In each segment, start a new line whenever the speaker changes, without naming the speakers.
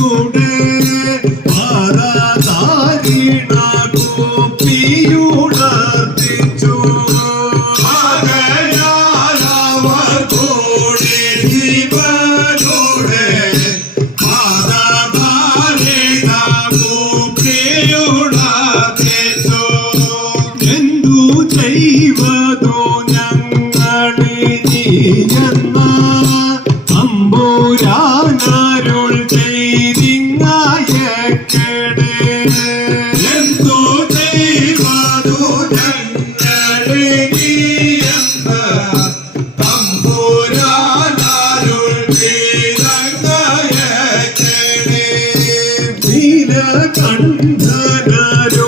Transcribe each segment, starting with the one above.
ప్రియుడే ఆరాధారి నాకు
ప్రియుడర్పించు. కోడి దీపడే ఆరాధారి నాకు ప్రియుడ ఎందు
చైవదో കണ്ടാരോളാൽ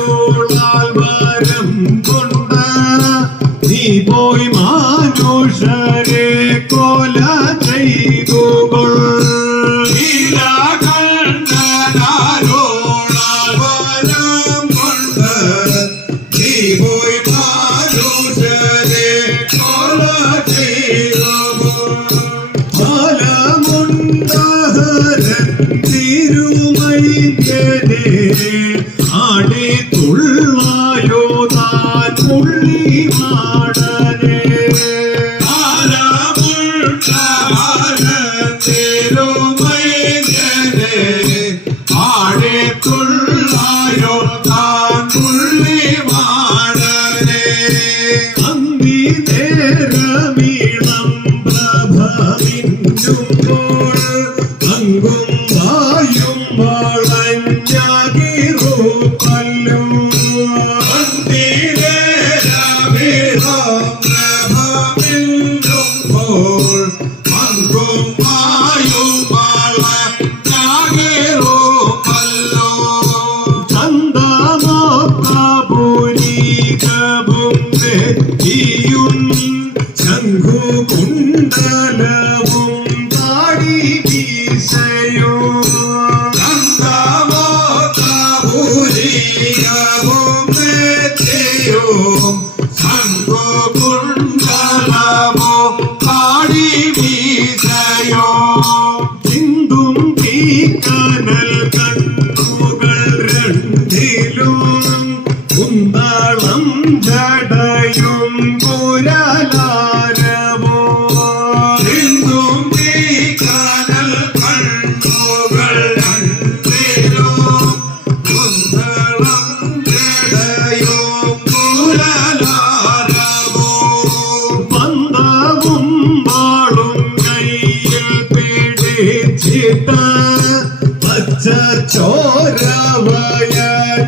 Kulu.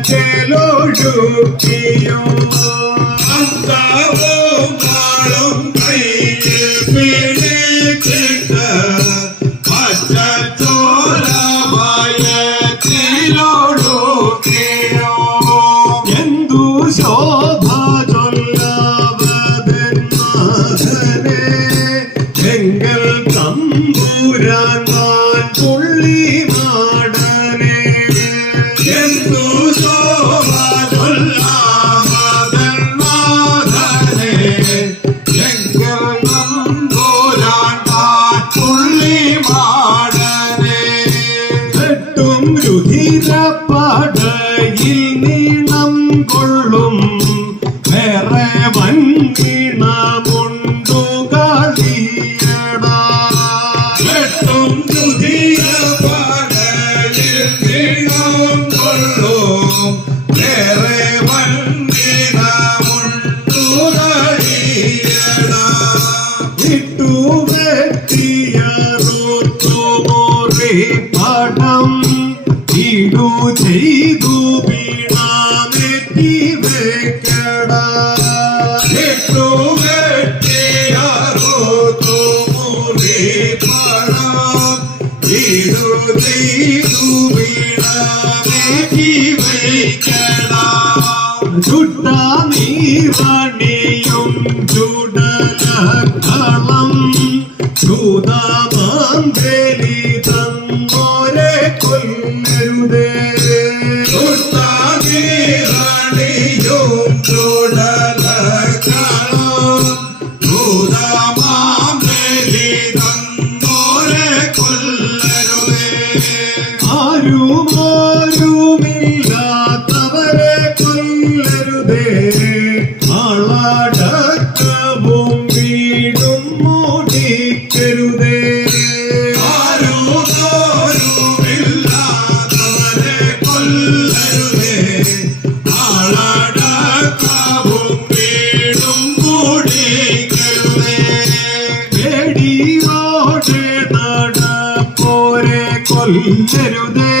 ചെലോടുക്കിയും അന്താവും
കാളും കയ്യിൽ പിടിച്ചിട്ട് മറ്റോലമായ ചെലോടുക്കിയോ
എന്തു ശോഭ ചൊല്ലാവതെന്നേ എങ്കിൽ നെഞ്ചിൽ നീളം കൊള്ളും. വേറെ വൻ നീണമുണ്ടു കാളിയടാ എട്ടും പുതിയ പാടലിൽ നീളം കൊള്ളും വേറെ വൻ നീണമുണ്ടു കാളിയടാ
വിട്ടു വെട്ടിയ റോത്തുമോറി
പടം ചെയ്തു വെക്കടാ ചുട്ട ചൂതാമാന്തേലി ചുടലക്കളം ചൂതാമാന്തലി കൊല്ലരുതേ.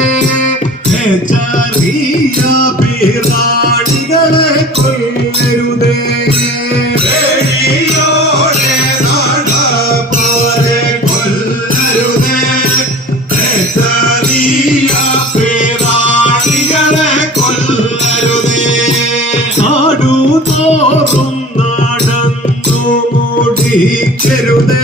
ചെറിയ പിറാണികളെ കൊല്ലരുതേ. നടന്നു മുടിക്കരുതേ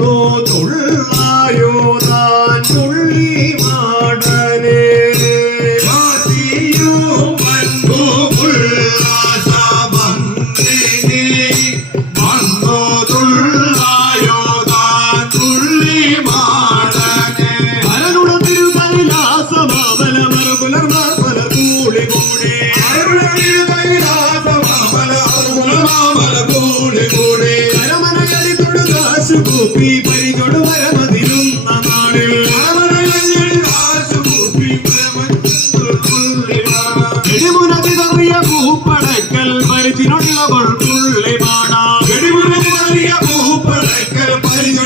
തൊള്ളായോ താൻ തുള്ളി മാടലേ അരനുട തിരുകൈലാസമാവല മറുപുലർമാർ പലർകൂടി കൂടി കരമനകളി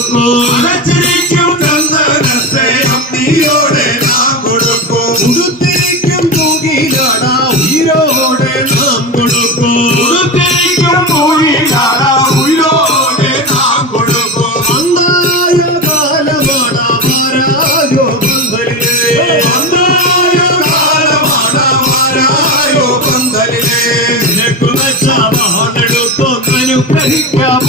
കൊടുക്കും ചന്ദനത്തെ അമ്മിയോടെ നാം കൊടുക്കും. ഉടുത്തിരിക്കും തൂകിലാട ഉയരോടെ നാം കൊടുക്കും.
ഉടുത്തിരിക്കും മൂഴിലാട ഉയിരോടെ നാം കൊടുക്കും.
അന്നായ കാലമാട മാരായോ പന്തലിലേ
വന്നായ കാലമാണവരായോ പന്തലിലേ
നിനക്കു വെച്ച വാണെടുത്തൊന്നനുഗ്രഹിക്കാമുള്ളിമാടാ